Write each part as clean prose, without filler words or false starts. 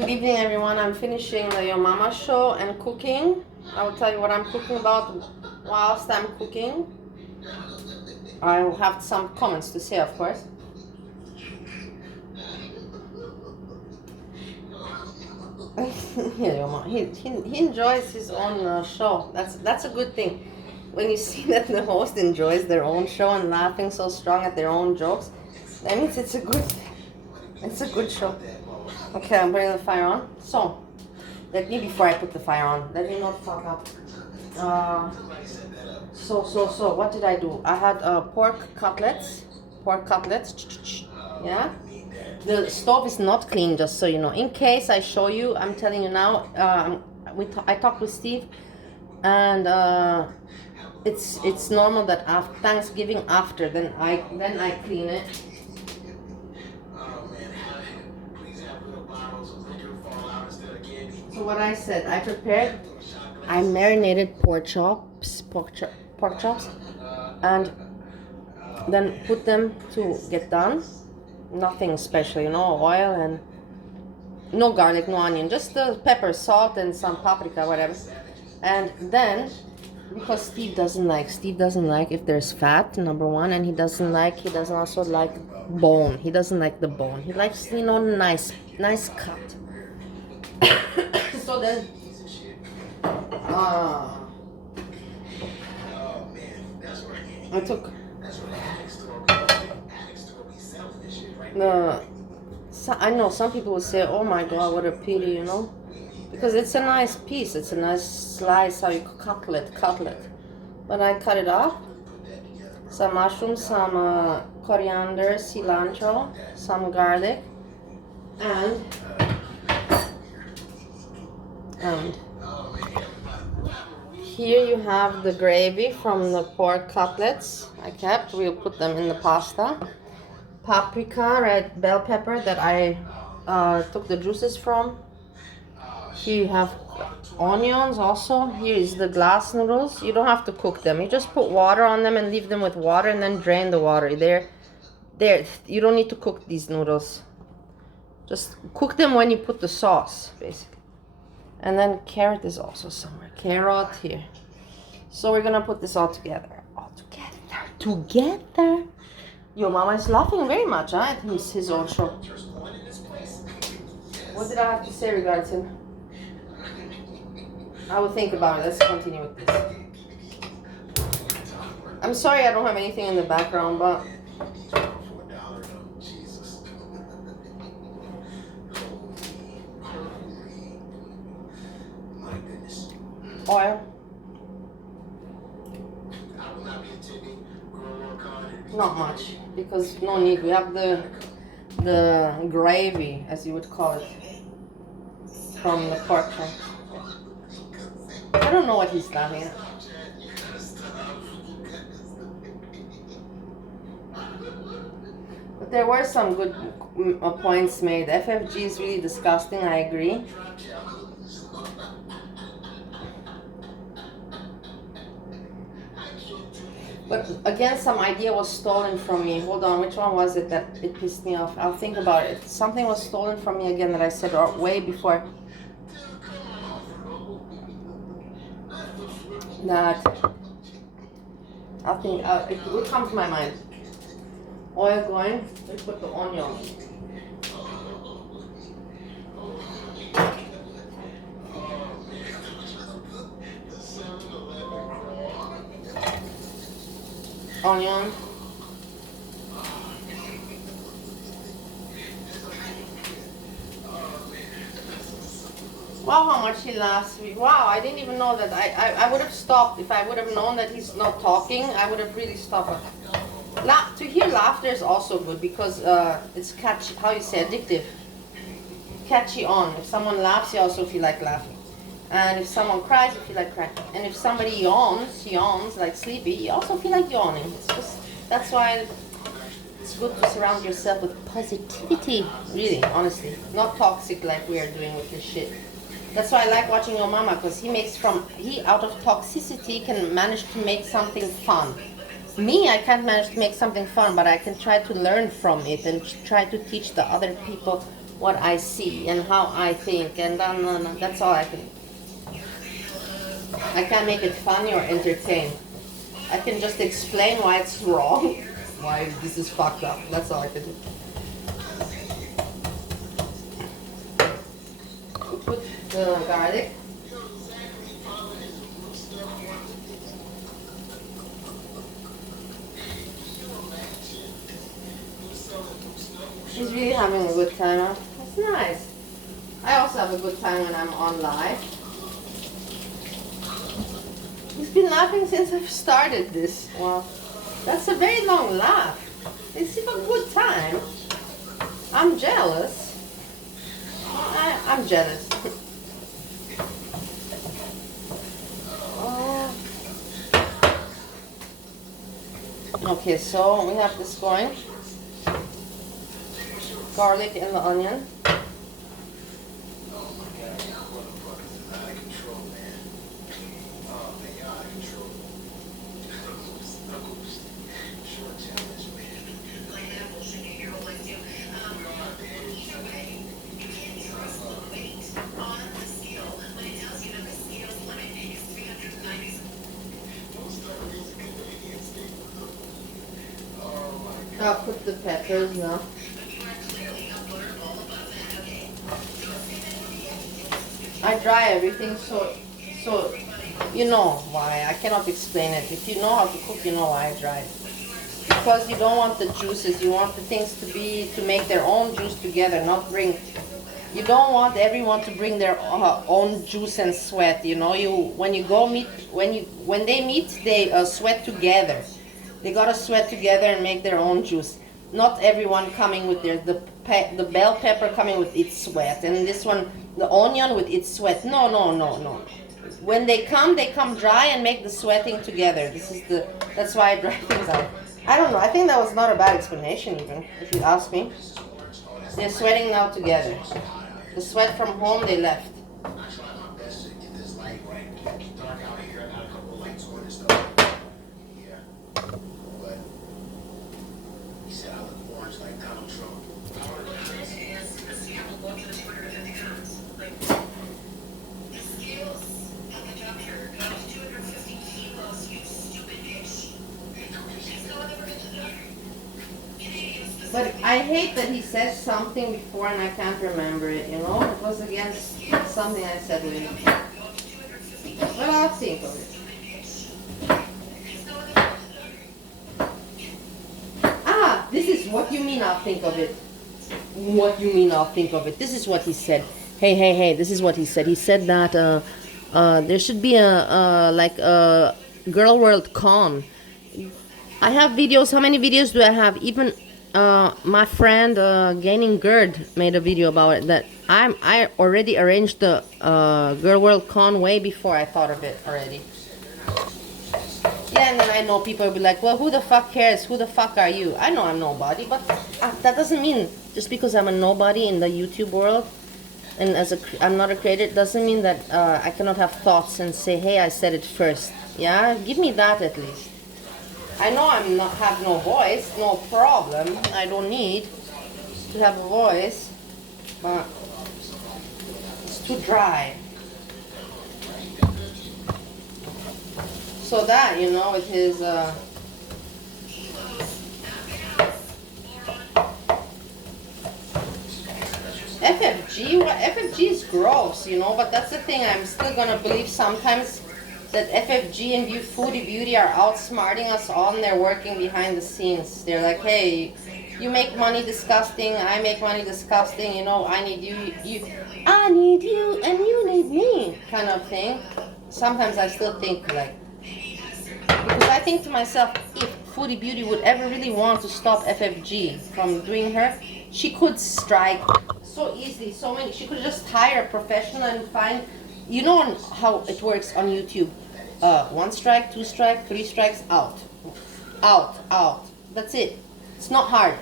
Good evening, everyone. I'm finishing the Your Mama show and cooking. I will tell you what I'm cooking about whilst I'm cooking. I will have some comments to say, of course. Yeah, Your Mama. He enjoys his own show. That's a good thing. When you see that the host enjoys their own show and laughing so strong at their own jokes, that means it's a good thing. It's a good show. Okay, I'm putting the fire on. So, before I put the fire on, let me not fuck up. So, what did I do? I had pork cutlets. Yeah. The stove is not clean, just so you know. In case I show you, I'm telling you now. I talked with Steve, and it's normal that after Thanksgiving then I clean it. So what I said, I marinated pork chops, and then put them to get done. Nothing special, oil and no garlic, no onion, just the pepper, salt, and some paprika, whatever. And then, because Steve doesn't like if there's fat, number one, and he doesn't also like bone. He doesn't like the bone. He likes, nice cut. So then, I took I know some people will say, "Oh my God, what a pity," because it's a nice piece. It's a nice slice. How you cutlet. But I cut it off. Some mushrooms, some coriander, cilantro, some garlic, and here you have the gravy from the pork cutlets I kept. We'll put them in the pasta. Paprika, red bell pepper that I took the juices from. Here you have onions also. Here is the glass noodles. You don't have to cook them. You just put water on them and leave them with water and then drain the water. There. You don't need to cook these noodles. Just cook them when you put the sauce, basically. And then carrot is also somewhere. Carrot here. So we're gonna put this all together. Together. Your mama is laughing very much, huh? At his own show. What did I have to say regarding him? I will think about it. Let's continue with this. I'm sorry I don't have anything in the background, but oil. Not much, because no need. We have the gravy, as you would call it, from the pork chop. I don't know what he's laughing at. But there were some good points made. FFG is really disgusting, I agree. But again, some idea was stolen from me. Hold on, which one was it that it pissed me off? I'll think about it. Something was stolen from me again that I said way before. That I think it will come to my mind. Oil going. Let's put the onion. Onion. Wow, how much he laughs. Wow, I didn't even know that. I would have stopped. If I would have known that he's not talking, I would have really stopped. To hear laughter is also good because it's catchy. How you say, addictive. Catchy on. If someone laughs, you also feel like laughing. And if someone cries, you feel like crying. And if somebody yawns like sleepy, you also feel like yawning. That's why it's good to surround yourself with positivity. Really, honestly. Not toxic like we are doing with this shit. That's why I like watching your mama, because he out of toxicity can manage to make something fun. Me, I can't manage to make something fun, but I can try to learn from it and try to teach the other people what I see and how I think, and then that's all I can. I can't make it funny or entertain. I can just explain why it's wrong, why this is fucked up. That's all I can do. Put the garlic. She's really having a good time, huh? That's nice. I also have a good time when I'm on live. He's been laughing since I've started this. Well, that's a very long laugh. Is he a good time? I'm jealous. I'm jealous. Oh. Okay, so we have this going. Garlic and the onion. I'll put the peppers now. I dry everything so you know why. I cannot explain it. If you know how to cook, you know why I dry it. Because you don't want the juices. You want the things to make their own juice together, not bring. You don't want everyone to bring their own juice and sweat. You know, when they meet, they sweat together. They gotta sweat together and make their own juice. Not everyone coming with the bell pepper coming with its sweat, and this one, the onion with its sweat. No. When they come dry and make the sweating together. That's why I dry things out. I don't know. I think that was not a bad explanation, even if you ask me. They're sweating now together. The sweat from home they left. But I hate that he said something before and I can't remember it, you know? It was against something I said with him. But I'll think of it. Ah, this is what you mean I'll think of it. What you mean I'll think of it. This is what he said. Hey, this is what he said. He said that there should be a Girl World Con. I have videos. How many videos do I have? Even my friend Gaining Gerd made a video about it. That I already arranged the Girl World Con way before I thought of it already. Yeah, and then I know people will be like, well, who the fuck cares? Who the fuck are you? I know I'm nobody, but that doesn't mean just because I'm a nobody in the YouTube world and I'm not a creator, it doesn't mean that I cannot have thoughts and say, hey, I said it first. Yeah, give me that at least. I know have no voice, no problem. I don't need to have a voice, but it's too dry. So that, you know, with his FFG, FFG is gross, you know, but that's the thing. I'm still gonna believe sometimes that FFG and Foodie Beauty are outsmarting us all, and they're working behind the scenes. They're like, hey, you make money disgusting, I make money disgusting, you know, I need you, I need you, and you need me, kind of thing. Sometimes I still think like, because I think to myself, if Foodie Beauty would ever really want to stop FFG from doing her, she could strike so easily, she could just hire a professional and find, you know how it works on YouTube. 1 strike, 2 strike, 3 strikes, out. That's it. It's not hard.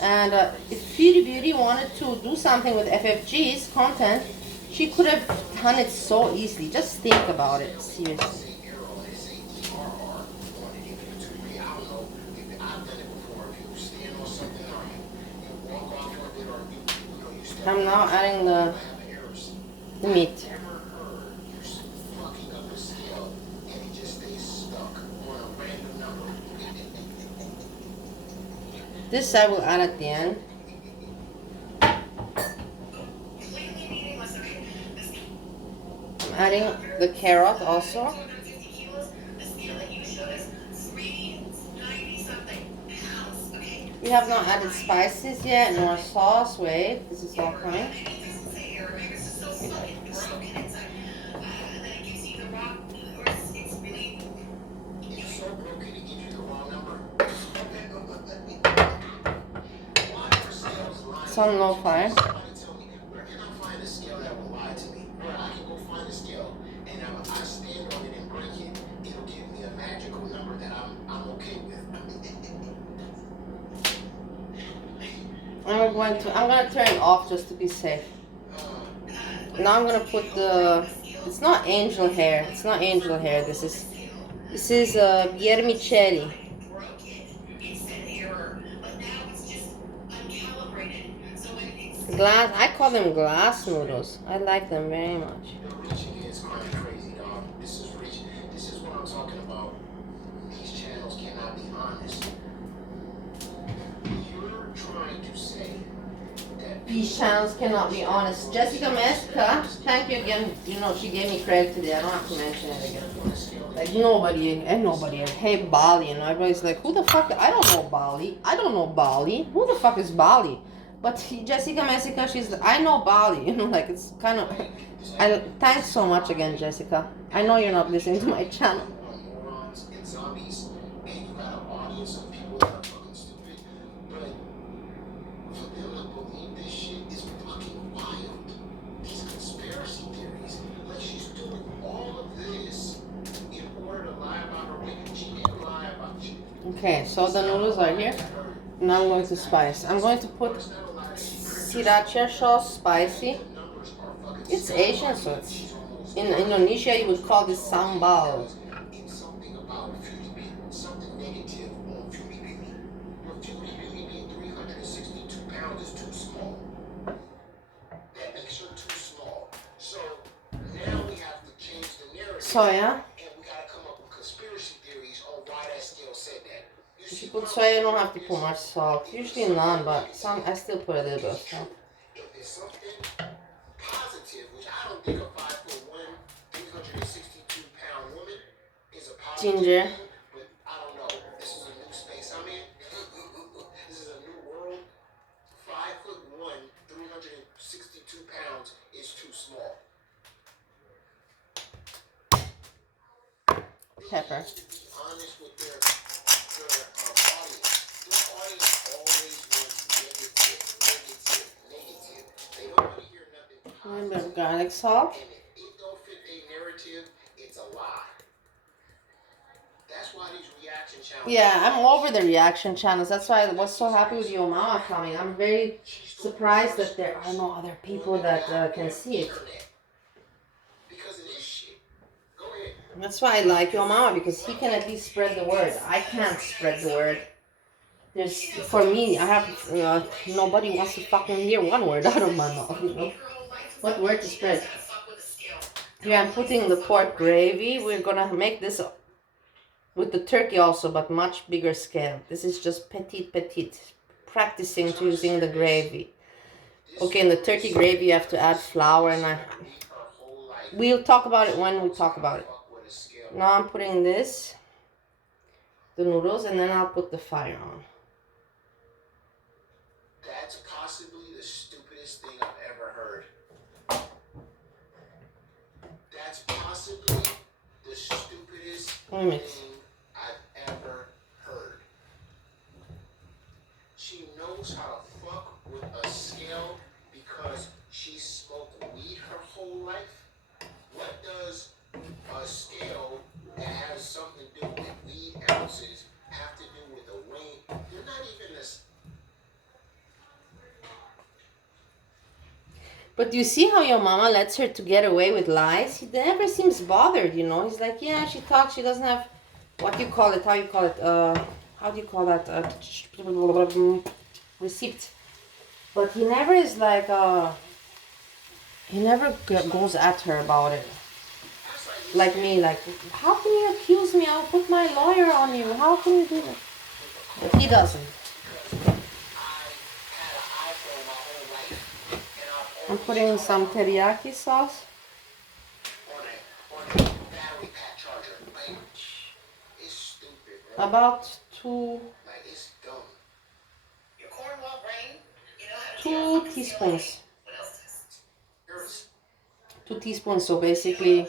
And if Foodie Beauty wanted to do something with FFG's content, she could have done it so easily. Just think about it, seriously. I'm now adding the meat. This I will add at the end. I'm adding the carrot also. We have not added spices yet, nor sauce. Wait, this is all coming. It's on low fire. I'm gonna turn it off just to be safe. Now I'm gonna put it's not angel hair. It's not angel hair. This is vermicelli. I call them glass noodles. I like them very much. These channels cannot be honest. Jessica Mesca, thank you again. You know, she gave me credit today. I don't have to mention it again. Like nobody. Hey, Bali. And everybody's like, who the fuck? I don't know Bali. I don't know Bali. Who the fuck is Bali? But Jessica Mesca, she's like, I know Bali. You know, like it's kind of. Thanks so much again, Jessica. I know you're not listening to my channel. Okay, so the noodles are here. Now I'm going to spice. I'm going to put sriracha sauce, spicy. It's Asian, so it's in Indonesia you would call this sambal. Soya. If you put soya, you don't have to put much salt. Usually none, but some I still put a little bit of salt. Ginger. Pepper. A little bit of garlic salt. Yeah, I'm over the reaction channels. That's why I was so happy with Yo Mama coming. I'm very surprised that there are no other people that can see it. That's why I like Yo Mama, because he can at least spread the word. I can't spread the word. For me, I have, nobody wants to fucking hear one word out of my mouth, you know. What word to spread? Here I'm putting the pork gravy. We're gonna make this with the turkey also, but much bigger scale. This is just petite, practicing to using the gravy. Okay, in the turkey gravy you have to add flour, and we'll talk about it when we talk about it. Now I'm putting the noodles, and then I'll put the fire on. That's possibly the stupidest thing I've ever heard. That's possibly the stupidest thing I've ever heard. She knows how to fuck with a scale because she smoked weed her whole life. What does a scale that has something to do with weed ounces have to do with a weight? You're not even this. But you see how your mama lets her to get away with lies? He never seems bothered, you know. He's like, yeah, she talks, she doesn't have, what do you call it, how do you call that, receipt. But he never is like, he never goes at her about it. Like me, like, how can you accuse me? I'll put my lawyer on you. How can you do that? But he doesn't. I'm putting some teriyaki sauce. About two teaspoons. 2 teaspoons, so basically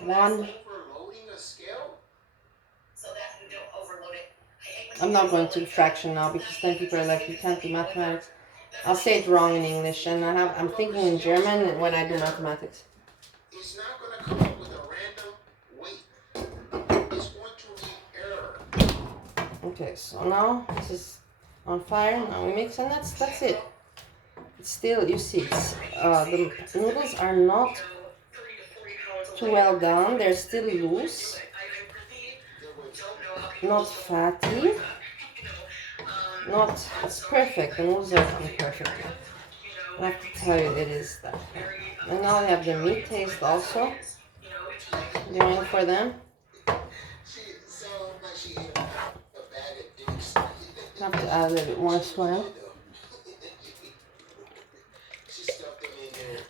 one. I'm not going to fraction now because then people are like, you can't do mathematics. I'll say it wrong in English, and I'm thinking in German when I do mathematics. It's not going to come up with a random weight. It's going to be error. Okay, so now this is on fire. Now we mix, and that's it. It's still, you see, the noodles are not too well done. They're still loose, not fatty. It's perfect. The noodles are perfect. I have to tell you, it is that. And now we have the meat taste also going for them. I have to add a little bit more swell.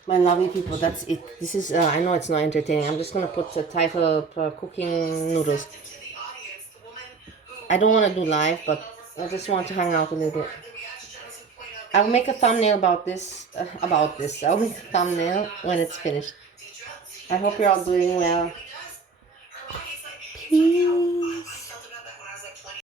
My lovely people, that's it. This is, I know it's not entertaining. I'm just going to put the title of cooking noodles. I don't want to do live, but I just want to hang out a little bit. I'll make a thumbnail about this. I'll make a thumbnail when it's finished. I hope you're all doing well.